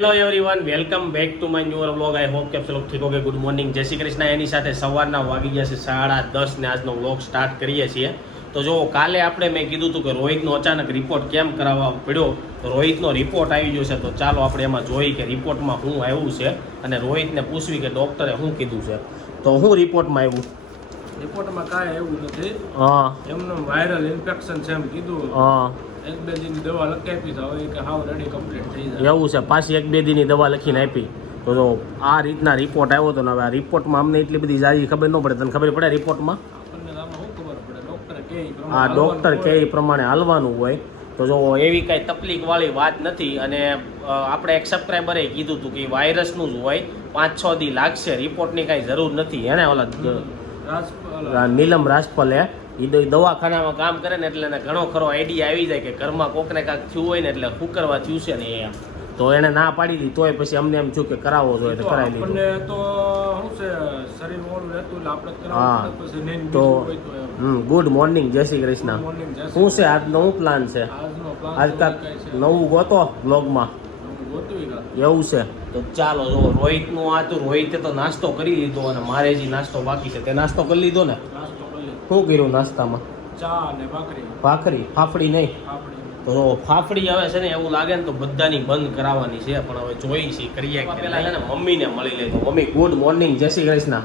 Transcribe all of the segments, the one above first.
Hello everyone, welcome back to my new vlog. I hope કે આપ લોકો ઠીક હોગે. ગુડ મોર્નિંગ, જય શ્રી કૃષ્ણ. એની સાથે સવારના વાગી ગયા છે 10:30 ને આજનો વ્લોગ સ્ટાર્ટ કરીએ છીએ. તો જો કાલે મેં કીધું હતું કે રોહિતનો અચાનક રિપોર્ટ કેમ કરાવવા પડ્યો, તો રોહિતનો રિપોર્ટ આવી ગયો છે. તો ચાલો આપણે એમાં જોઈએ કે રિપોર્ટમાં શું આવ્યું છે અને રોહિતને પૂછવી કે ડૉક્ટરે શું કીધું છે. તો શું રિપોર્ટમાં આવ્યું? રિપોર્ટમાં કાંઈ એવું નથી. હા, એમનું વાયરલ ઇન્ફેક્શન છે એમ કીધું. હા, 1-2 દિનની દવા લખી આપી તો હવે કે હાવ રેડી કમ્પ્લીટ થઈ જાય એવું છે. પાછી 1-2 દીની દવા લખીને આપી. તો જો આ રીતના રિપોર્ટ આવ્યો હતો ને હવે આ રિપોર્ટમાં અમને એટલી બધી સારી ખબર ન પડે. તને ખબર પડે રિપોર્ટમાં? આપણને આમાં શું ખબર પડે, ડૉક્ટર કહે એ પ્રમાણે આ ડૉક્ટર હાલવાનું કે હોય. એ પ્રમાણે હાલવાનું હોય. તો જો એવી કાંઈ તકલીફવાળી વાત નથી. અને આપણે એક સબસ્ક્રાઈબરે કીધું હતું કે વાયરસનું જ હોય, 5-6 દી લાગશે, રિપોર્ટની કાંઈ જરૂર નથી. એને ઓલા નીલમ રાજપલે એ દવાખાનામાં કામ કરે ને એટલે એને ઘણો ખરો આઈડિયા આવી જાય કે ઘરમાં કોકને કાંઈક થયું હોય ને એટલે શું કરવા થયું છે ને એમ. તો એને ના પાડી દીધી, તોય પછી અમને એમ થયું કે કરાવવો જોઈએ તો કરાવી લીધું. આપણને તો શું છે શરીર મોડું રહેતું એટલે આપણે હા. કરાવવું પડે. પછી નહીં તો બીજું હોય તો એમ. ગુડ મોર્નિંગ, જય શ્રી કૃષ્ણ. મોર્નિંગ શું છે આજનો શું પ્લાન છે? આજનો પ્લાન આજ કાંક નવું ગોતો બ્લોગમાં એવું છે. તો ચાલો જો રોહિતનું આ તો રોહિતે તો નાસ્તો કરી લીધો અને મારે જે નાસ્તો બાકી છે તે નાસ્તો કરી લીધો ને. નાસ્તો કરી શું કર્યું નાસ્તામાં? ચા અને ભાખરી. ભાખરી, ફાફડી નહીં. આપણી તો જો ફાફડી હવે છે ને એવું લાગે ને તો બધાની બંધ કરાવવાની છે, પણ હવે જોઈ છે કરીએ કે પેલા છે ને મમ્મીને મળી લે. તો મમ્મી ગુડ મોર્નિંગ, જય શ્રી કૃષ્ણ.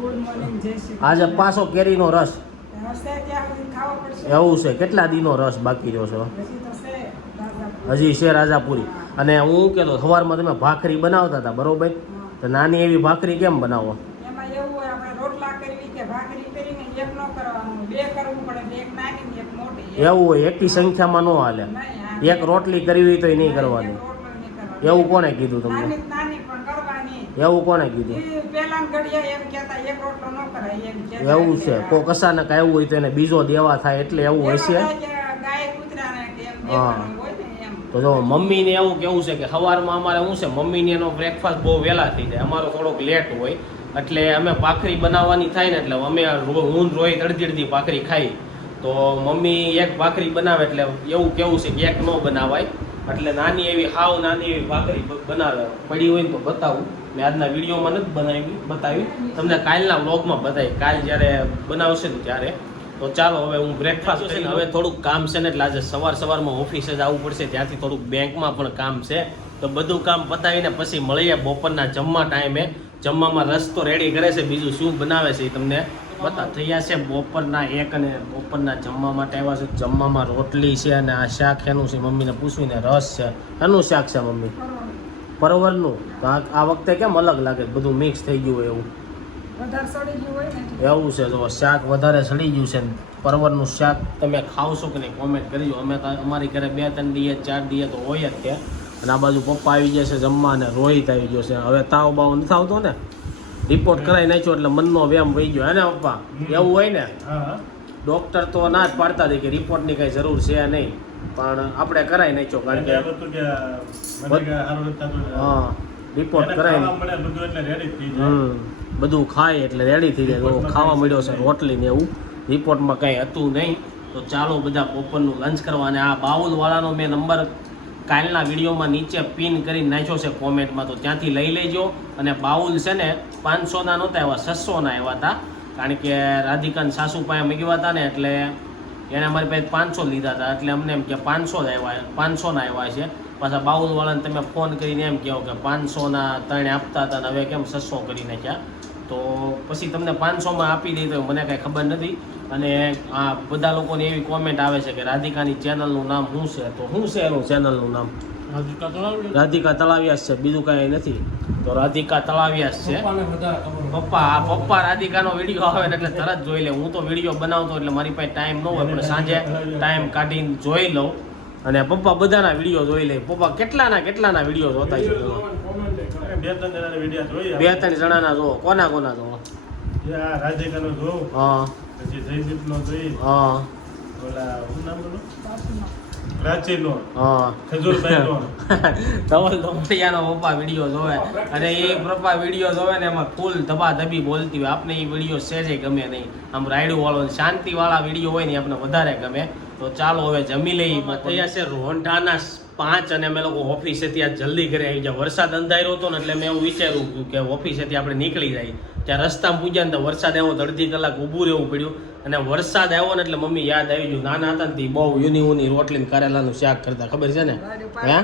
ગુડ મોર્નિંગ, જય શ્રી આજે પાછો કેરીનો રસ કૃષ્ણ. ત્યાં સુધી ખાવા પડશે. એવું છે. કેટલા દીનો રસ બાકી રહ્યો છે? હજી તો છે રાજાપુર. હજી છે રાજાપુરી. અને હું કહેતો સવારમાં તમે ભાખરી બનાવતા હતા બરોબર, તો નાની એવી ભાખરી કેમ બનાવો? એમાં એવું હોય, આપણે રોટલા કરવી કે ભાખરી કરીને એક ન કરવાનું, બે કરવું પડે, એક નાની ને એક મોટી. એવું હોય, એકી સંખ્યામાં ન હાલે. નહીં, એક રોટલી કરવી તો નહીં કરવાની. એક રોટલો નહીં કરવાનો. એવું કોને કીધું તમને? નાની નાની પણ કરવાની. એવું કોને કીધું? ઈ પેલા ઘડિયા એમ કહેતા એક રોટલો ન કરાય એમ કહેતા. એવું છે. કોઈ કસાને કાંઈ એવું હોય તો એને બીજો દેવા થાય એટલે એવું એમાં હશે. થાય કે ગાય કૂતરાને કે એમ દેવાનું હોય ને એમ. તો જો મમ્મીને એવું કેવું છે કે સવારમાં અમારે શું છે, મમ્મીને એનો બ્રેકફાસ્ટ બહુ વહેલા થઈ જાય, અમારો થોડોક લેટ હોય. એટલે અમે ભાખરી બનાવવાની થાય ને એટલે અમે હું રોહિત અડધી ભાખરી ખાઈ. તો મમ્મી એક ભાખરી બનાવે એટલે એવું કેવું છે કે એક ન બનાવાય, એટલે નાની એવી હાવ નાની એવી ભાખરી બનાવે. પડી હોય ને તો બતાવું. મેં આજના વિડીયોમાં નથી બતાવી, તમને કાલના વ્લોગમાં બતાવી, કાલ જ્યારે બનાવશે ને ત્યારે. તો ચાલો હવે હું બ્રેકફાસ્ટ છે ને હવે થોડુંક કામ છે ને એટલે આજે સવારમાં ઓફિસે જ આવવું પડશે, ત્યાંથી થોડુંક બેંકમાં પણ કામ છે. તો બધું કામ પતાવીને પછી મળીએ બપોરના જમવા ટાઈમે. જમવામાં રસ તો રેડી કરે છે, બીજું શું બનાવે છે એ તમને બતા થયા છે. બપોરના 1 અને બપોરના જમવા માટે આવ્યા છે. જમવામાં રોટલી છે અને આ શાક એનું છે, મમ્મીને પૂછવીને રસ છે. એનું શાક છે મમ્મી? પરવરનું. તો આ વખતે કેમ અલગ લાગે, બધું મિક્સ થઈ ગયું હોય એવું? વધારે સડી ગયું હોય ને. એવું છે. તો શાક વધારે સડી ગયું છે. પરવરનું શાક તમે ખાવશો કે નહીં કોમેન્ટ કરજો. અમે તો અમારી ઘરે 2-3 દીએ 4 દીએ તો હોય જ ત્યાં. અને આ બાજુ પપ્પા આવી ગયા છે જમવા અને રોહિત આવી ગયો છે. હવે તાવ બાવ નથી આવતો ને? રિપોર્ટ કરાવી નાખ્યો એટલે મનનો વ્યાયામ વહી ગયો હે ને પપ્પા? એવું હોય ને? હા. ડૉક્ટર તો ના જ પાડતા હતી કે રિપોર્ટની કાંઈ જરૂર છે નહીં, પણ આપણે કરાવી નાખ્યો કારણ કે હા રિપોર્ટ કરાવી બધું ખાય એટલે રેડી થઈ જાય. તો ખાવા મળ્યો છે રોટલી ને એવું, રિપોર્ટમાં કાંઈ હતું નહીં. તો ચાલો બધા બપોરનું લંચ કરવા. અને આ બાઉલવાળાનો મેં નંબર કાલના વિડીયોમાં નીચે પિન કરીને નાખ્યો છે કોમેન્ટમાં, તો ત્યાંથી લઈ લેજો. અને બાઉલ છે ને 500ના નહોતા આવ્યા, 600ના આવ્યા હતા, કારણ કે રાધિકાને સાસુ પાસે મૂક્યા હતા ને એટલે એને અમારી પાસે 500 લીધા હતા. એટલે અમને એમ કે 500 જ આવ્યા, 500ના આવ્યા છે. પાછા બાઉલવાળાને તમે ફોન કરીને એમ કહો કે 500ના 3 આપતા હતા ને હવે કેમ 600 કરી નાખ્યા. તો પછી તમને 500માં આપી દઈ તો મને કાંઈ ખબર નથી. અને આ બધા લોકોની એવી કોમેન્ટ આવે છે કે રાધિકાની ચેનલનું નામ શું છે? તો શું છે એનું ચેનલનું નામ? રાધિકા તળાવિયાસ છે, બીજું કાંઈ નથી. તો રાધિકા તળાવિયાસ છે. પપ્પા રાધિકાનો વિડીયો આવે એટલે તરત જોઈ લે. હું તો વિડીયો બનાવતો એટલે મારી પાસે ટાઈમ ન હોય, પણ સાંજે ટાઈમ કાઢીને જોઈ લઉં. અને પપ્પા બધાના વિડીયો જોઈ લે. પપ્પા કેટલાના વિડીયો જોતા છે? 2-3 જણાના જો. કોના જો? રાધિકાનો જો, હા પછી જયદીપનો જોઈ, હા ઓલા શું નામ બોલો, પ્રાચીનો, હા ખજૂરભાઈનો. ધવલ ધોમડિયાનો પપ્પા વિડીયો જોવે, અને એ પપ્પા વિડીયો જોવે ને એમાં ફૂલ ધબાધબી બોલતી હોય. આપને એ વિડીયો સહેજે ગમે નહીં. આમ રાયડું વાળો શાંતિવાળા વિડીયો હોય ને આપણે વધારે ગમે. તો ચાલો હવે જમી લઈએ. થયા છે રોંઢાના 5 અને અમે લોકો ઓફિસેથી આ જલ્દી ઘરે આવી જાય. વરસાદ અંધાર્યો હતો ને એટલે મેં એવું વિચાર્યું કે ઓફિસેથી આપણે નીકળી જાય. ત્યાં રસ્તામાં પૂજ્યા ને તો વરસાદ આવ્યો, અડધી કલાક ઊભું રહેવું પડ્યું. અને વરસાદ આવ્યો ને એટલે મમ્મી યાદ આવી ગયું, નાના હતા ને તે બહુ યુની રોટલી ને કારેલાનું શાક કરતા, ખબર છે ને? હે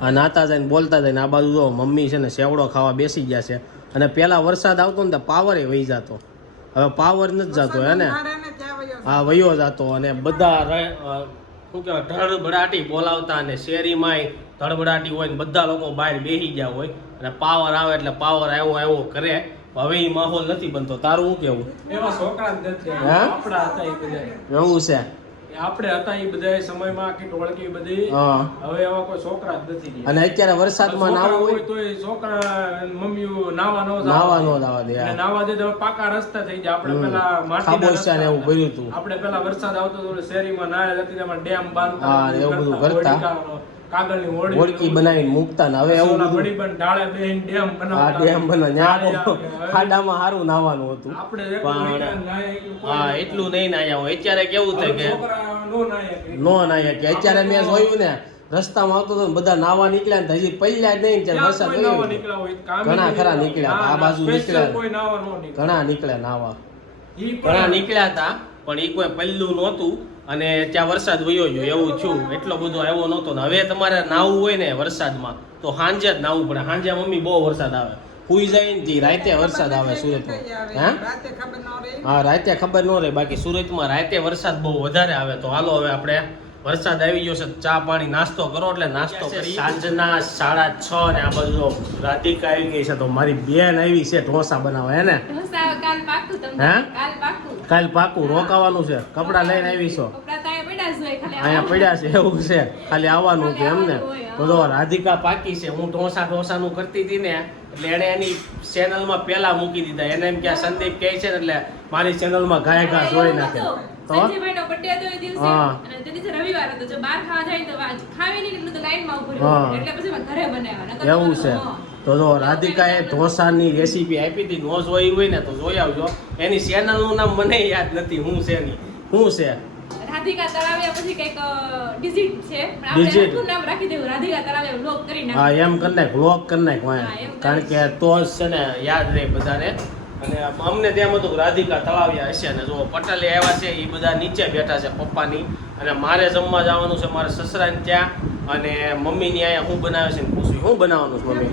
હા, નાતા જાય ને બોલતા જાય ને આ બાજુ જો મમ્મી છે ને સેવડો ખાવા બેસી ગયા છે. અને પેલા વરસાદ આવતો ને તો પાવરે વહી જતો, હવે પાવર નથી જતો હે ને? હા, વયો જતો. અને બધા શું કહેવાય ધડબડાટી બોલાવતા અને શેરીમાંય ધડબડાટી હોય ને બધા લોકો બહાર બેસી ગયા હોય અને પાવર આવે એટલે પાવર આવ્યો કરે. હવે એ માહોલ નથી બનતો. તારું શું કેવું? એવા છોકરા જ નથી. હે? આપણા હતા એ બધા. એવું છે? આપણે હતા એ બધા સમયમાં આખી ટોળકી બધી. હા. હવે એવા કોઈ છોકરા જ નથી રહ્યા. અને અત્યારે વરસાદમાં નાવું હોય તો એ છોકરા મમ્મીઓ નાવા નો દાવા દે. નાવા દે તો પાકા રસ્તા થઈ જાય. આપણે પેલા ખાબોચિયા ને એવું કર્યું હતું. આપણે પેલા વરસાદ આવતો તો શેરીમાં નાળે હતી તેમાં ડેમ બાંધતા. હા, એવું બધું કરતા. કાગળની હોડકી બનાવીને મૂકતા ને હવે એવું બધું વડી પણ ડાળે બેહીને ડેમ હા, ડેમ બના ન્યા ખાડામાં સારું નાવાનું હતું. આપણે પણ હા, એટલું નહીં નાયા હોય. અત્યારે કેવું થાય કે નો નાયા કે અત્યારે મેં જોયું ને રસ્તામાં આવતો તો બધા નાવા નીકળ્યા ને હજી પહેલા જ નહીં ત્યારે વરસાદ ઘણા ખરા નીકળ્યા આ બાજુ નીકળ્યા, ઘણા નીકળ્યા નાવા, ઘણા નીકળ્યા હતા પણ એ કોઈ પહેલું નહોતું. અને ત્યાં વરસાદ વયો ગયો એવું છું, એટલો બધો આવ્યો નહોતો. ને હવે તમારે નાવું હોય ને વરસાદમાં તો સાંજે જ નાવું પડે. સાંજે મમ્મી બહુ વરસાદ આવે, સુઈ જાય ને રાતે વરસાદ આવે સુરતમાં. હા, રાતે ખબર ન રહે, બાકી સુરતમાં રાતે વરસાદ બહુ વધારે આવે. તો હાલો હવે આપણે વરસાદ આવી ગયો છે, ચા પાણી નાસ્તો કરો. એટલે નાસ્તો કરી સાંજના 6:30 ને આ બાજુ રાધિકા આવી ગઈ છે. તો મારી બેન આવી છે ઢોસા બનાવવા, હે ને? કાલ પાકું રોકાવાનું છે. કપડા લઈને આવી છો? અહીંયા પડ્યા છે એવું છે, ખાલી આવવાનું છે એમ ને? તો જો રાધિકા પાકી છે. હું ઢોસાનું કરતી હતી ને એટલે એને એની ચેનલમાં પેલા મૂકી દીધા. એને એમ કે સંદીપ કહે છે ને એટલે મારી ચેનલમાં ગાય જોઈ નાખે. તો સંજયભાઈનો બર્થડે હતો એ દિવસે અને તે દિવસે રવિવાર હતો. જો બહાર ખાવા જાય તો ખાવી નહીં એટલું તો લાઈનમાં ઉભું રહેવું. એટલે પછી મેં ઘરે બનાવ્યા. એવું છે? તો જો રાધિકાએ ઢોસાની રેસીપી આપી હતી, નો જોઈ હોય ને તો જોઈ આવજો. એની ચેનલનું નામ મને યાદ નથી શું છે એની. શું છે? રાધિકા તળાવિયા પછી કઈક ડિજિટ છે, પણ આપણે આખું નામ રાખી દેવું, રાધિકા તળાવિયા વ્લોગ કરી નાખ. હા, એમ કરી નાખ, વ્લોગ કરી નાખ. કારણ કે તો જ છે ને યાદ રહે બધાને. અને અમને તેમ હતું કે રાધિકા તળાવિયા હશે. ને જો પટેલે આવ્યા છે એ બધા નીચે બેઠા છે પપ્પાની. અને મારે જમવા જવાનું છે મારા સસરાને ત્યાં. અને મમ્મીની અહીંયા શું બનાવે છે ને પૂછ્યું શું બનાવવાનું છે મમ્મી?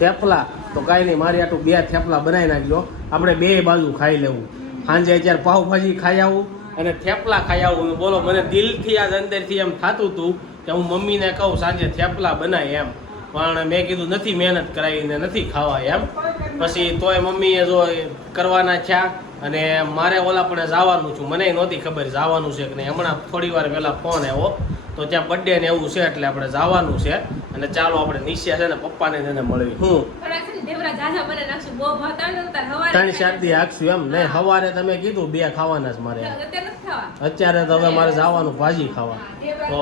થેપલા. તો કાંઈ નહીં, મારી આટલું 2 થેપલા બનાવી નાખજો, આપણે 2 બાજુ ખાઈ લેવું. સાંજે અત્યારે પાવભાજી ખાઈ આવું અને થેપલા ખાઈ આવું. બોલો, મને દિલથી આજ અંદરથી એમ થતું હતું કે હું મમ્મીને કહું સાંજે થેપલા બનાય એમ. પણ મેં કીધું નથી મહેનત કરાવીને નથી ખાવા એમ. પછી તોય મમ્મીએ જો કરવાના થયા. અને મારે ઓલા પણ જવાનું છું, મને નહોતી ખબર જવાનું છે કે નહીં. હમણાં થોડી વાર પહેલાં ફોન આવ્યો તો ત્યાં બર્થડે ને એવું છે એટલે આપણે જવાનું છે. અને ચાલો આપણે નીચે છે ને પપ્પાને તેને મળવી. હું 3-4 દી આખશું એમ નહીં. સવારે તમે કીધું 2 ખાવાના જ મારે. અત્યારે તો હવે મારે જવાનું ભાજી ખાવા. તો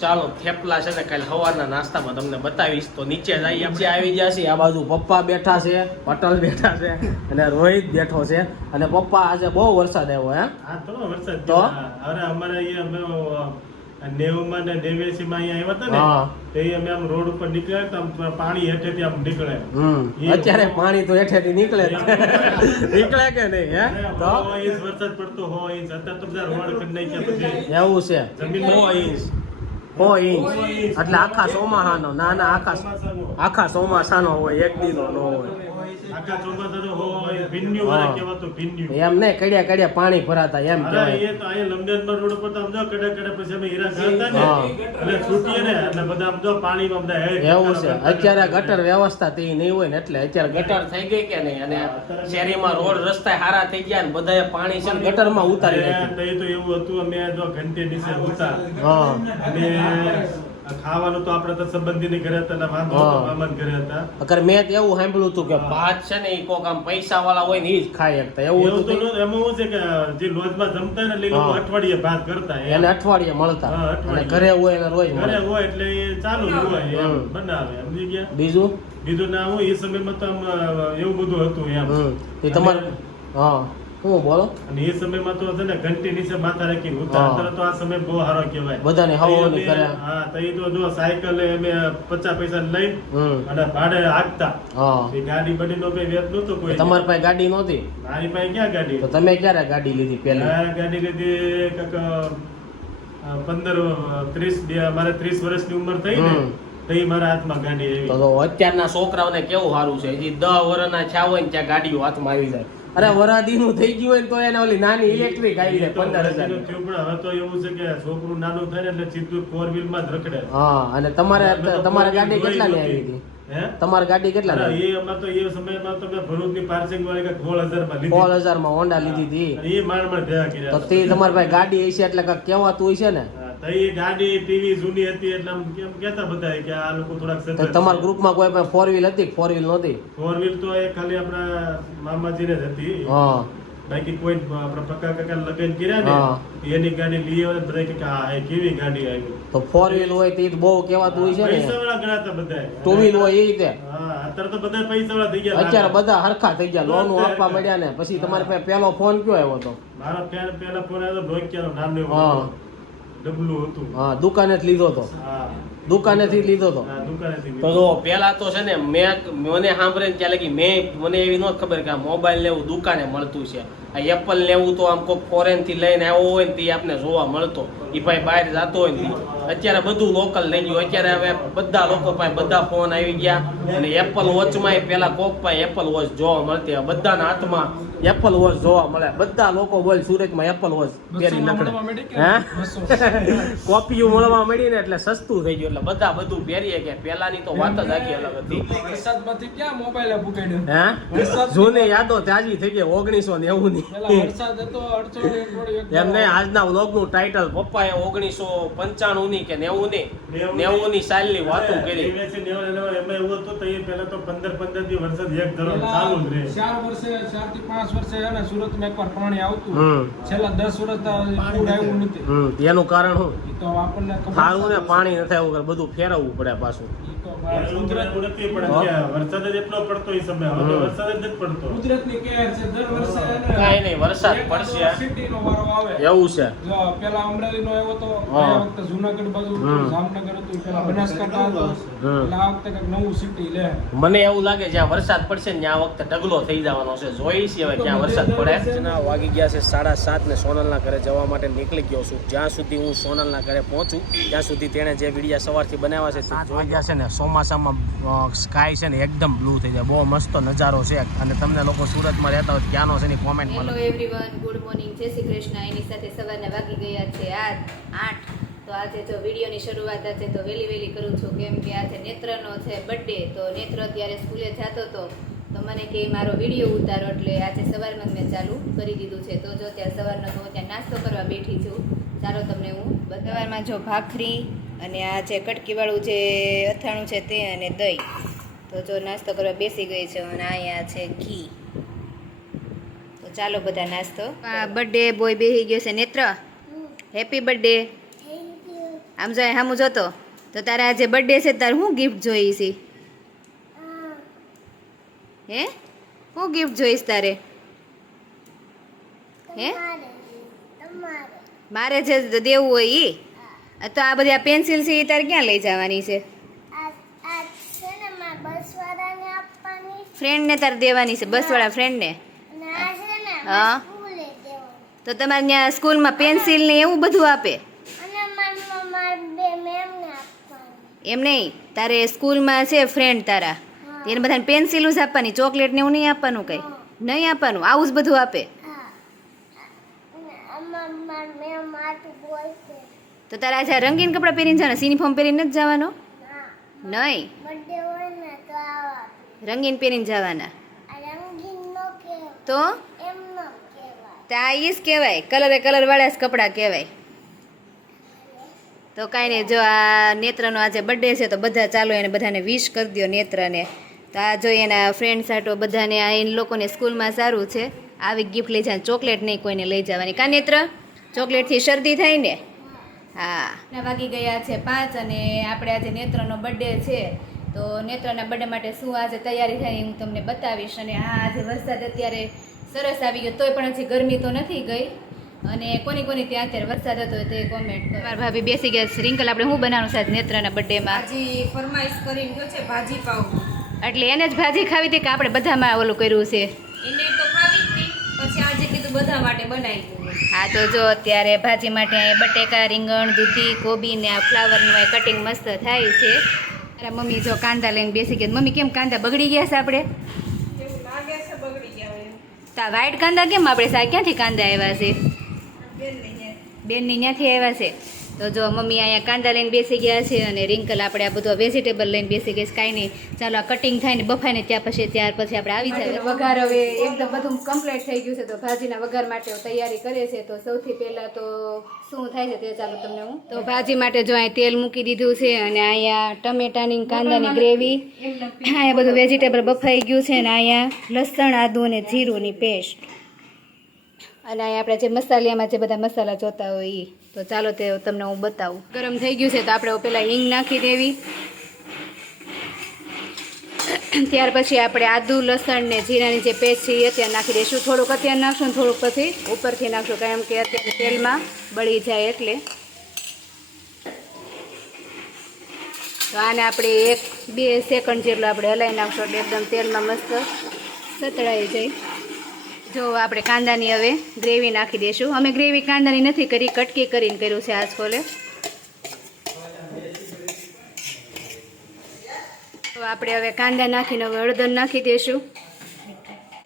ચાલો થેપલા છે ને કાલે સવારના નાસ્તામાં તમને બતાવીશ. તો નીચે જઈએ, નીચે આવી ગયા છીએ. આ બાજુ પપ્પા બેઠા છે, પટલ બેઠા છે અને રોહિત બેઠો છે. અને પપ્પા આજે બહુ વરસાદ આવ્યો. હે? હા, તો વરસાદ તો અરે અમારે અહીંયા 90માં ને 89માં અહીંયા આવ્યા હતા હા. ને તે અમે આમ રોડ ઉપર નીકળ્યા તો આમ પાણી હેઠેથી આમ નીકળે. અત્યારે પાણી તો હેઠેથી નીકળે નીકળે કે નહીં? હે? તો વરસાદ પડતો હોય અત્યારે તો બધા રોડ કરી નાખ્યા પછી એવું છે? જમીન 4 ઇંચ એટલે આખા ચોમાસાનો? ના આખા ચોમાસાનો હોય, એક દીનો ન હોય. આખા ચોમાસાનો હોય ભીન્યુ વાળા કહેવાતો ભીન્યુ. એમ નહીં, કડિયા પાણી ભરાતા એમ કહેવાય. એ તો અહીંયા લંબેનમાં રોડ ઉપર તો આમ જો કડે પછી અમે હીરા ગાળતા ને એટલે છૂટીએ ને એટલે બધા આમ જો પાણીમાં બધા એવું છે? અત્યારે ગટર વ્યવસ્થા તે નહીં હોય ને એટલે અત્યારે ગટર થઈ ગઈ કે નહીં. અને શેરીમાં રોડ રસ્તા સારા થઈ ગયા ને બધાએ પાણી છે ને ગટરમાં ઉતારી નાખ્યું. તો એવું હતું અમે જો ઘંટી નીચે ઉતાર અને ખાવાનું તો આપણે તો સંબંધીની ઘરે હતા, વાંધો હતો મામાના ઘરે હતા. અગર મેં તો એવું સાંભળ્યું હતું કે ભાત છે ને એ કોક આમ પૈસા વાળા હોય ને એ જ ખાઈ શકતા. એવું તો એમાં શું છે કે જે લોજમાં જમતા ને એટલે એ લોકો અઠવાડિયે ભાત કરતા, એને અઠવાડિયે મળતા. અને ઘરે હોય એને રોજ ઘરે હોય એટલે એ ચાલુ હોય એમ બનાવે. સમજી ગયા? બીજું ના હોય એ સમયમાં તો આમ એવું બધું હતું એમ. એ તમારે હા હું બોલો અને એ સમયમાં તો છે ને ઘંટી નીચે માથા રાખીને ઉતા. હા. અત્યારે તો આ સમય બહુ સારો કહેવાય. બધાને તો હવોની એ કરે. અમે- હા, તો એ તો જો સાયકલ અમે 50 પૈસા લઈને અને ભાડે હાંકતા. હા એ ગાડી બડીનો કઈ વેત નહોતો કોઈ. તમારી પાસે ગાડી નહોતી મારી પાસે ક્યાં ગાડી? તો તમે ક્યારે ગાડી લીધી પહેલી? આ ગાડી લીધી કાંઈક 15-30 મારે 30 વર્ષની ઉંમર થઈ ને હમ. તો એ મારા હાથમાં ગાડી આવી. તો અત્યારના છોકરાઓને કેવું સારું છે હજી 10 વર્ષના થયા હોય ને ત્યાં ગાડીઓ હાથમાં આવી જાય. અરે વરાદીનું થઈ ગયું હોય ને તો એને ઓલી નાની ઇલેક્ટ્રિક આવી જાય 15,000 ની. પણ હવે તો એવું છે કે છોકરું નાનું થાય ને એટલે સીધું 4 માં જ રખડે. હા અને તમારે તમારે ગાડી જોઈ કેટલાની નહોતી. આવી હતી? હે? તમારી ગાડી કેટલાની અરે આવી? એ અમાર તો એ સમયમાં તો મેં ભરૂચની પાર્સિંગ વાળી કાંઈક 16,000 માં લીધી. 16,000 માં હોન્ડા લીધી હતી. અને એ માંડ ભેગા કર્યા. તો તે તમારી પાસે ગાડી હશે એટલે કાંઈક કહેવાતું હશે ને. હા, તો એ ગાડી ટીવી જૂની હતી એટલે આમ કેમ કહેતા બધા કે આ લોકો થોડાક તો સજ્જન તમારા છે. ગ્રુપમાં કોઈ પાસે 4 વ્હીલ હતી 4 વ્હીલ નહોતી? 4 વ્હીલ તો એ ખાલી આપણા મામાજીને જ હતી. હા બાકી કોઈ આપણા પક્કા કાકા લગ્ન કર્યા હા. ને એની ગાડી લઈ આવે બધા કે આ એ કેવી ગાડી આવી. તો 4 વ્હીલ હોય તો એ તો બહુ કહેવાતું હોય છે ને. પૈસાવાળા ગણાતા બધા. 2 વ્હીલ હોય એ રીતે. હા, અત્યારે તો બધા પૈસાવાળા થઈ ગયા. અત્યારે બધા હરખા થઈ ગયા, લોનો આપવા મળ્યા ને. પછી તમારી પાસે પહેલો ફોન કયો આવ્યો હતો? મારો પહેલા ફોન આવ્યો તો નોકિયાનો નામનો હા. ડબલું હતું. હા દુકાને જ લીધો હતો. હા, દુકાનેથી લીધો હતો. હા, દુકાનેથી તો જો પેલા તો છે ને મને સાંભળે ને ત્યાં લગી મને એવી નહોતી ખબર કે આ મોબાઈલ લેવું દુકાને મળતું છે. આ એપલ લેવું તો આમ કોઈ ફોરેન થી લઈને આવ્યો હોય ને તે આપને જોવા મળતો. એ ભાઈ બહાર જતો હોય ને તે. અત્યારે બધું લોકલ થઈ ગયું. અત્યારે હવે બધા લોકો પાસે બધા ફોન આવી ગયા અને એપલ વોચમાં પેલા કોક પાસે એપલ વોચ જોવા મળતી. હવે બધાના હાથમાં એપલ વોચ જોવા મળે. બધા લોકો બોલ સુરતમાં એપલ વોચ પહેરી નખડે. હે કોપીઓ મળવા મળી ને એટલે સસ્તું થઈ ગયું. એટલે બધા બધું પહેરીએ કે પેલાની તો વાત જ આખી અલગ હતી. વરસાદમાંથી ક્યાં મોબાઈલ પુગાડ્યો? હે જૂની યાદો તાજી થઈ ગઈ 1990 ની. પેલા વરસાદ હતો 891 એમ નહીં આજના વ્લોગનું ટાઇટલ પપ્પાએ 1995 ની કે 90 ની સાલની વાતો કરી. એમાં એવું હતું તો એ પહેલા તો 15 દી વરસાદ એક ધારો ચાલુ જ રહે. 4 થી 5 વર્ષે હે ને સુરતમાં એકવાર પાણી આવતું. હમ. છેલ્લા 10 વર્ષ પૂર આવ્યું નથી. એનું કારણ શું? ઈ તો આપણને ખબર સારું ને પાણી નથી આવ્યું બધું ફેરવવું પડે પાછું. ઈ તો એવું નથી પણ કે વરસાદ જ એટલો પડતો એ સમય હવે તો વરસાદ જ નથી પડતો. કુદરતની કહેર છે. દર વર્ષે હે ને કાંઈ નહીં, વરસાદ એક પડશે. સિટીનો વારો આવે. એવું છે. જો પેલા અમરેલીનો આવ્યો તો હા. ગયા વખતે જુનાગઢ બાજુ હતું, જામનગર હતું, પેલા બનાસકાંઠા હતો. એટલે આ વખતે કંઈક નવું સિટી લે. મને એવું લાગે જ્યાં વરસાદ પડશે ને આ વખતે ઢગલો થઈ જવાનો છે. જોઈ છે હવે ક્યાં વરસાદ પડે. વાગી ગયા છે 7:30 ને સોનલના ઘરે જવા માટે નીકળી ગયો છું. જ્યાં સુધી હું સોનલના ઘરે પહોંચું ત્યાં સુધી તેણે જે વિડીયા સવારથી બનાવ્યા છે 7 વાગ્યા છે ને ચોમાસામાં સ્કાય છે ને એકદમ બ્લુ થઈ જાય. બહુ મસ્ત નજારો છે. અને તમને લોકો સુરતમાં રહેતા હોય ક્યાંનો છે એની કોમેન્ટમાં હેલો એવરીવન, ગુડ મોર્નિંગ, જય શ્રી કૃષ્ણ. એની સાથે સવારના વાગી ગયા છે 8. તો આજે જો વિડીયોની શરૂઆત આજે તો વહેલી કરું છું કેમ કે આજે નેત્રનો છે બર્થડે. તો નેત્ર ત્યારે સ્કૂલે જતો હતો તો મને કે મારો વિડીયો ઉતારો એટલે આજે સવારમાં જ મેં ચાલુ કરી દીધું છે. તો જો ત્યાં સવારનો તો ત્યાં નાસ્તો કરવા બેઠી છું. ચાલો તમને હું સવારમાં જો ભાખરી અને આ જે કટકીવાળું જે અથાણું છે તે અને દહીં. તો જો નાસ્તો કરવા બેસી ગઈ છે અને અહીંયા છે ઘી. તો ચાલો બધા નાસ્તો. આ બર્થડે બોય બેસી ગયો છે. નેત્ર હેપી બર્થડે. આમ જો સામું જોતો તો તારે આજે બર્થડે છે તારે શું ગિફ્ટ જોઈ છે? હે શું ગિફ્ટ જોઈશ તારે? હે મારે જે દેવું હોય ઈ તો આ બધી આ પેન્સિલ છે એ તારે ક્યાં લઈ જવાની છે? ફ્રેન્ડને તારે દેવાની છે, બસવાળા ફ્રેન્ડને. હા તો તમારે ત્યાં સ્કૂલમાં પેન્સિલ ને એવું બધું આપે? એમ નહીં, તારે સ્કૂલમાં છે ફ્રેન્ડ તારા એને બધાને પેન્સિલું જ આપવાની, ચોકલેટ ને એવું નહીં આપવાનું? કંઈ નહીં આપવાનું, આવું જ બધું આપે? તો તારે આજે રંગીન કપડાં પહેરીને જવાના, યુનિફોર્મ પહેરીને જ જવાનો? નહીં, રંગીન પહેરીને જવાના. તો આ ઈ જ કહેવાય, કલર વાળા જ કપડાં કહેવાય. તો કાંઈ નહીં, જો આ નેત્રનો આજે બર્થડે છે તો બધા ચાલો એને બધાને વિશ કરી દો નેત્રને. તો આ જો એના ફ્રેન્ડ સાટો બધાને આ એ લોકોને સ્કૂલમાં સારું છે આવી ગિફ્ટ લઈ જવાની, ચોકલેટ નહીં કોઈને લઈ જવાની. કા નેત્ર? ચોકલેટથી શરદી થાય ને? હા. વાગી ગયા છે 5 અને આપણે આજે નેત્રનો બર્થડે છે. તો નેત્રના બર્થડે માટે શું આજે તૈયારી થાય હું તમને બતાવીશ. અને હા આજે વરસાદ અત્યારે સરસ આવી ગયો. તોય પણ હજી ગરમી તો નથી ગઈ. અને કોની કોની ત્યાં અત્યારે વરસાદ હતો તે કોમેન્ટ કરો. મારા ભાભી બેસી ગયા છે. રિંકલ આપણે શું બનાવવાનું છે આજ નેત્રના બર્થડેમાં? હજી ફરમાઈશ કરીને ગયો છે ભાજી પાવ. એટલે એને જ ભાજી ખાવી હતી કે આપણે બધામાં ઓલું કર્યું છે? એને તો ખાવી જ હતી, પછી આજે કીધું બધા માટે બનાવી દઉં. હા તો જો અત્યારે ભાજી માટે અહીંયા બટેકા, રીંગણ, દૂધી, કોબી ને આ ફ્લાવરનું કટિંગ મસ્ત થાય છે. મારા મમ્મી જો કાંદા લઈને બેસી ગયા. મમ્મી કેમ કાંદા બગડી ગયા છે આપણે? એવું લાગે છે બગડી ગયા હોય. તો આ વ્હાઈટ કાંદા કેમ આપણે ક્યાંથી કાંદા આવ્યા છે? બેનની ત્યાંથી આવ્યા છે. તો જો મમ્મી અહીંયા કાંદા લઈને બેસી ગયા છે અને રિંકલ આપણે આ બધું વેજીટેબલ લઈને બેસી ગઈ છે. કાંઈ નહીં, ચાલો આ કટિંગ થાય ને બફાય ને ત્યાર પછી આપણે આવી જાય. વઘાર હવે એકદમ બધું કમ્પ્લીટ થઈ ગયું છે તો ભાજીના વઘાર માટે તૈયારી કરે છે. તો સૌથી પહેલાં તો શું થાય છે તે ચાલો તમને હું તો ભાજી માટે જો અહીંયા તેલ મૂકી દીધું છે અને અહીંયા ટમેટાની કાંદાની ગ્રેવી, અહીંયા બધું વેજીટેબલ બફાઈ ગયું છે અને અહીંયા લસણ, આદુ અને જીરુંની પેસ્ટ અને અહીંયા આપણે જે મસાલિયામાં જે બધા મસાલા જોતા હોય એ. તો ચાલો તે તમને હું બતાવું. ગરમ થઈ ગયું છે તો આપણે પહેલાં હિંગ નાખી દેવી. ત્યાર પછી આપણે આદુ, લસણ ને જીરાની જે પેસ્ટ છે એ અત્યારે નાખી દઈશું. થોડુંક અત્યારે નાખશું ને થોડુંક પછી ઉપરથી નાખશું, કારણ કે અત્યારે તેલમાં બળી જાય એટલે. તો આને આપણે 1-2 સેકન્ડ જેટલું આપણે હલાવી નાખશું એટલે એકદમ તેલમાં મસ્ત સતળાઈ જાય. જો આપણે કાંદાની હવે ગ્રેવી નાખી દઈશું. અમે ગ્રેવી કાંદાની નથી કરી, કટકી કરીને કર્યું છે આજ ખોલે. તો આપણે હવે કાંદા નાખીને હવે હળદર નાખી દઈશું.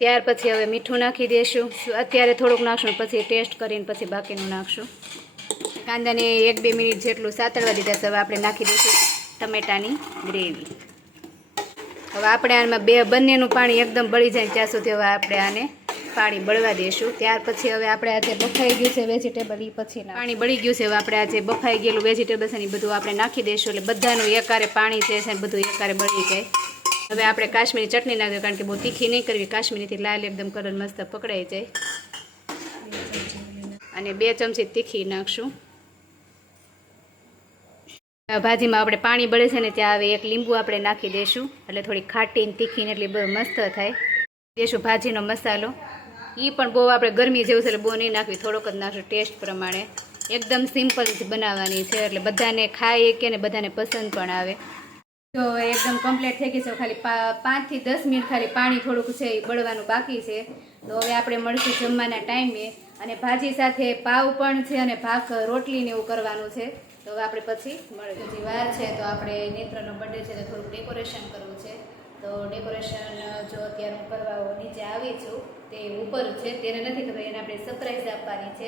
ત્યાર પછી હવે મીઠું નાખી દઈશું. અત્યારે થોડુંક નાખશું, પછી ટેસ્ટ કરીને પછી બાકીનું નાખશું. કાંદાને 1-2 મિનિટ જેટલું સાતળવા દીધા છે. હવે આપણે નાખી દઈશું ટમેટાની ગ્રેવી. હવે આપણે આમાં બંનેનું પાણી એકદમ બળી જાય ત્યાં સુધી હવે આપણે આને પાણી બળવા દઈશું. ત્યાર પછી હવે આપણે આજે બફાઈ ગયું છે વેજીટેબલ એ પછી પાણી બળી ગયું છે. હવે આપણે આજે બફાઈ ગયેલું વેજીટેબલ છે ને બધું આપણે નાખી દઈશું એટલે બધાનું એકારે પાણી છે ને બધું એકારે બળી જાય. હવે આપણે કાશ્મીરી ચટણી નાખીએ, કારણ કે બહુ તીખી નહીં કરવી. કાશ્મીરીથી લાલ એકદમ કલર મસ્ત પકડાઈ જાય. અને 2 ચમચી તીખી નાખશું. ભાજીમાં આપણે પાણી બળે છે ને ત્યાં હવે 1 લીંબુ આપણે નાખી દઈશું એટલે થોડી ખાટી ને તીખી ને એટલી બહુ મસ્ત થાય. દઈશું ભાજીનો મસાલો. એ પણ બહુ આપણે ગરમી જેવું છે એટલે બહુ નહીં નાખવી, થોડોક જ નાખશું ટેસ્ટ પ્રમાણે. એકદમ સિમ્પલ બનાવવાની છે એટલે બધાને ખાઈ કે ને બધાને પસંદ પણ આવે. તો એકદમ કમ્પ્લીટ થઈ ગઈ છે. ખાલી 5 થી 10 મિનિટ ખાલી પાણી થોડુંક છે એ બળવાનું બાકી છે. તો હવે આપણે મળશું જમવાના ટાઈમે. અને ભાજી સાથે પાવ પણ છે અને રોટલીને એવું કરવાનું છે. તો હવે આપણે પછી મળે. હજી વાર છે તો આપણે નેત્રનો બર્થડે છે તો થોડુંક ડેકોરેશન કરવું છે. તો ડેકોરેશન જો અત્યારે હું કરવા નીચે આવી છું, તે ઉપર છે તેને નથી ખબર, એને આપણે સરપ્રાઈઝ આપવાની છે.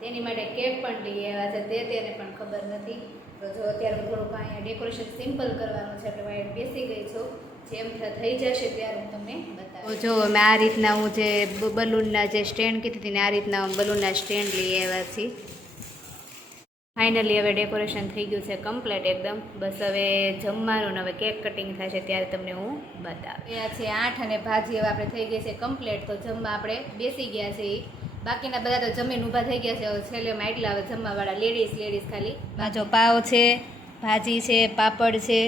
તેની માટે કેક પણ લઈ આવ્યા છે, તેને પણ ખબર નથી. તો જો અત્યારે હું થોડુંક અહીંયા ડેકોરેશન સિમ્પલ કરવાનું છે એટલે વાઈટ બેસી ગઈ છું. જેમ થઈ જશે ત્યારે હું તમને બતાવું. જો મેં આ રીતના હું જે બલૂનના જે સ્ટેન્ડ કીધી હતી ને આ રીતના બલૂનના સ્ટેન્ડ લઈ આવ્યા છીએ. ફાઇનલી હવે ડેકોરેશન થઈ ગયું છે કમ્પ્લીટ એકદમ. બસ હવે જમવાનું ને હવે કેક કટિંગ થશે ત્યારે તમને હું બતાવું. આ છે 8 અને ભાજી હવે આપણે થઈ ગઈ છે કમ્પ્લીટ. તો જમવા આપણે બેસી ગયા છે. બાકીના બધા તો જમીન ઊભા થઈ ગયા છે. હવે છેલ્લેમાં એટલા હવે જમવાવાળા લેડીઝ ખાલી. બાજુ પાવ છે, ભાજી છે, પાપડ છે,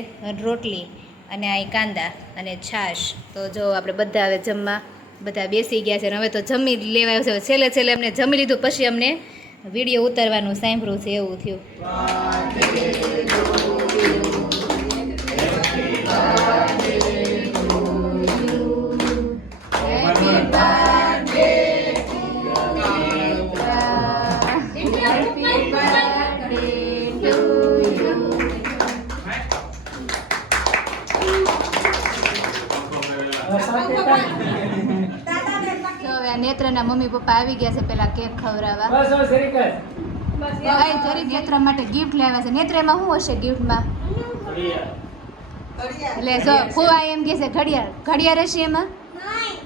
રોટલી અને આ કાંદા અને છાશ. તો જો આપણે બધા હવે જમવા બધા બેસી ગયા છે અને હવે તો જમી લેવા આવ્યું છે. છેલ્લે અમને જમી લીધું પછી અમને વિડીયો ઉતારવાનું સાંભળ્યું છે એવું થયું. નેત્રના મમ્મી પપ્પા આવી ગયા છે પેલા કેક ખવડાવવા. નેત્ર માટે ગિફ્ટ લાવ્યા છે. નેત્ર એમાં શું હશે ગિફ્ટમાં? એટલે જો ફુવા એમ કે છે ઘડિયાળ હશે એમાં.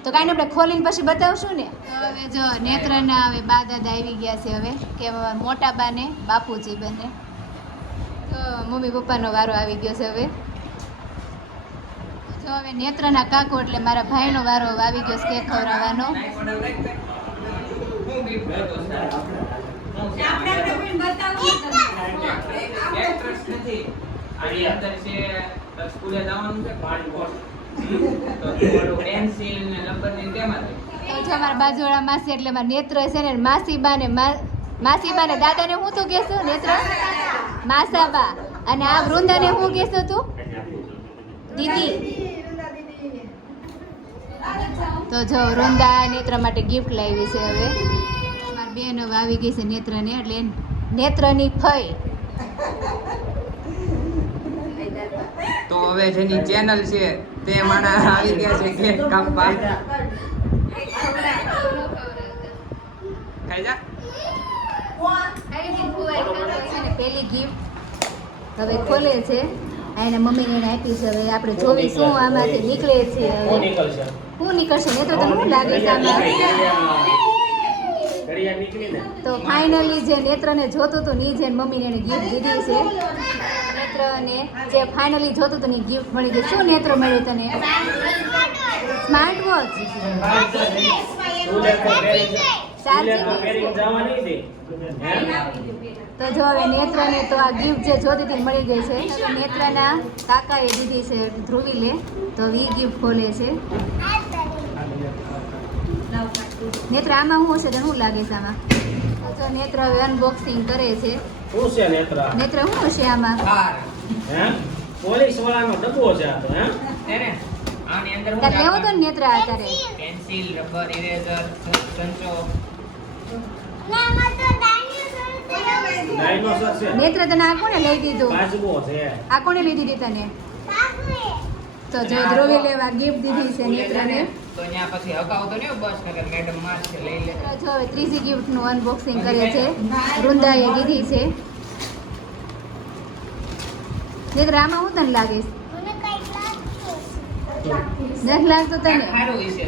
તો કાંઈ આપણે ખોલીને પછી બતાવશું ને. હવે જો નેત્રના હવે બા દાદા આવી ગયા છે. હવે કે મોટા બા ને બાપુજી બંને. તો મમ્મી પપ્પાનો વારો આવી ગયો છે. હવે જો હવે નેત્રના કાકો એટલે મારા ભાઈનો વારો આવી ગયો છે કેક ખવડાવવાનો. તો સ્કૂલે જવાનું છે પાણી કોર્સ તો થોડું પેન્સિલ ને રબર ને તેમાં તો જો અમારા બાજુવાળા માસી એટલે મારા નેત્ર છે ને માસીબા ને દાદાને હું તું કહેશું નેત્ર માસાબા અને આ વૃંદાને હું કહેશું તું દીદી. તો જો વૃંદા નેત્ર માટે ગિફ્ટ લાવી છે. હવે મારી બેન હવે આવી ગઈ છે નેત્રને એટલે નેત્રની ફઈ. તો હવે જેની ચેનલ છે તે માણા આવી ગયા છે કેક કાપવા ખાઈ જા પહેલી ગિફ્ટ હવે ખોલે છે. એને મમ્મીને એને આપી છે. હવે આપણે જોવી શું આમાંથી નીકળે છે. શું નીકળશે? શું નીકળશે નેત્ર તમને શું લાગે છે આમાં? ઘડિયાળ નીકળી ને તો ફાઇનલી જે નેત્રને જોતું હતું ની જે મમ્મીને એને ગિફ્ટ દીધી છે. નેત્રને જે ફાઇનલી જોતું હતું ની ગિફ્ટ મળી ગઈ. શું નેત્ર મળ્યું તને? Smart watch. તો જો હવે નેત્રને તો આ ગિફ્ટ જે જોતી હતી મળી ગઈ છે. હવે નેત્રના કાકાએ દીધી છે ધ્રુવીલે. તો વી ગિફ્ટ ખોલે છે. નેત્ર આમાં શું હશે? શું લાગે છે આમાં? તો જો નેત્ર હવે અનબોક્સિંગ કરે છે. શું છે નેત્રા? નેત્ર શું હશે આમાં? હે પોલીસ વાળાનો ડબ્બો છે આ તો. હે તેને આની અંદર હું તારે લેવો તો ને નેત્ર અત્યારે? પેન્સિલ રબર ઇરેઝર સંચો ડાયનોસર છે. નેત્ર તને આ કોને લઈ દીધું? કાચબો છે. આ કોને લઈ દીધી તને? તો જો ધ્રુવી લેવા ગિફ્ટ દીધી છે નેત્રને. તો ત્યાં પછી હકાવતો નહીં બસ નગર મેડમ મારશે લઈ લે તો જો હવે ત્રીજી ગિફ્ટ નું અનબોક્સિંગ કરે છે. વૃંદાએ દીધી છે. નેત્ર આમાં હું તને લાગે છે? નથી લાગતું તને? સારું હશે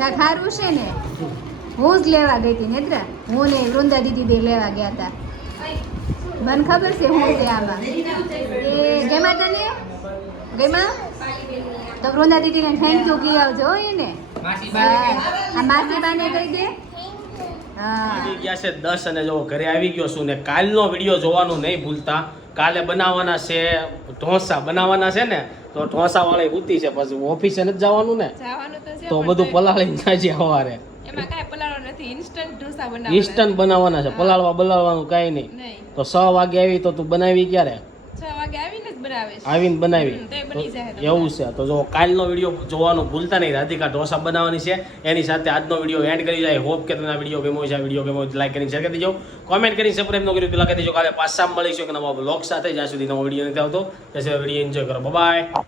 તા ખારું છે ને? હું જ લેવા ગઈ હતી નેત્ર. હું ને વૃંદા દીદી બે લેવા ગયા હતા. મને ખબર છે હું છે આમાં. એ ગેમાં તને ગેમાં તો વૃંદા દીદીને થેન્ક યુ કહી આવજો એને. માસી હા. બાને આ માસી બાને કહી દે. હા આવી ગયા છે 10 અને જો ઘરે આવી ગયો છું ને કાલનો વિડીયો જોવાનું નહીં ભૂલતા. કાલે બનાવવાના છે ઢોસા બનાવવાના છે ને તો ઢોસા વાળી ઉતી છે. પછી ઓફિસે નથી જવાનું ને જવાનું તો છે તો પણ બધું પલાળીને જાજે સવારે. એમાં કાંઈ પલાળો નથી ઇન્સ્ટન્ટ ઢોસા બનાવવાના ઇન્સ્ટન્ટ બનાવવાના છે. પલાળવાનું કાંઈ નહીં. નહીં તો 6 વાગે આવી તો તું બનાવી ક્યારે? 6 વાગે આવીને જ બનાવે છે આવીને બનાવી. તો એ બની જાય તો એવું છે. તો જો કાલનો વિડીયો જોવાનું ભૂલતા નહીં. રાધિકા ઢોસા બનાવવાની છે. એની સાથે આજનો વિડીયો એન્ડ કરી જાય. હોપ કે તમને આ વિડીયો ગમ્યો છે. આ વિડીયો ગમ્યો લાઈક કરીને શેર કરી દેજો. કોમેન્ટ કરીને સબસ્ક્રાઇબ ન કર્યું પેલા કરી દેજો. કાલે પાછા મળીશું એક નવા બ્લોગ સાથે. જ્યાં સુધી નવો વિડીયો નથી આવતો ત્યાં સુધી વિડીયો એન્જોય કરો. બાય.